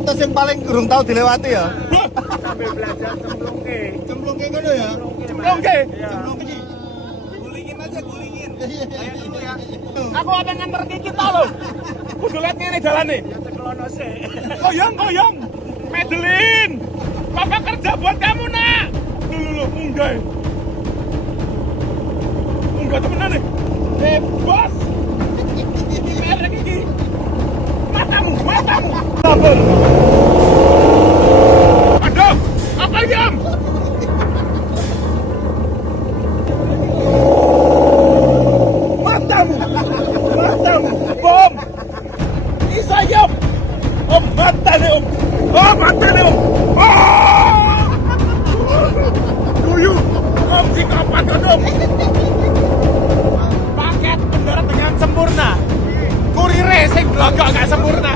rute yang paling kurang tahu dilewati ya. Sambil belajar cemplungke. Cemplungke ngono ya. Cemplungke. Cemplungke. Gulingin aja, gulingin. Kayak dulu ya. Aku ada nganter dikit tau lho. Kudu lihat kiri jalan nih. Koyong. Madeline. Papa kerja buat kamu nak. Lu enggak. Enggak temenan nih. Bos. Merek iki. Matamu. Sabar. Aduh, apa yam? Matamu. Bom. Isa yam. Matane om. Duyu. Om si kapan om? Paket mendarat dengan sempurna. Kurirnya sing blagak gak sempurna.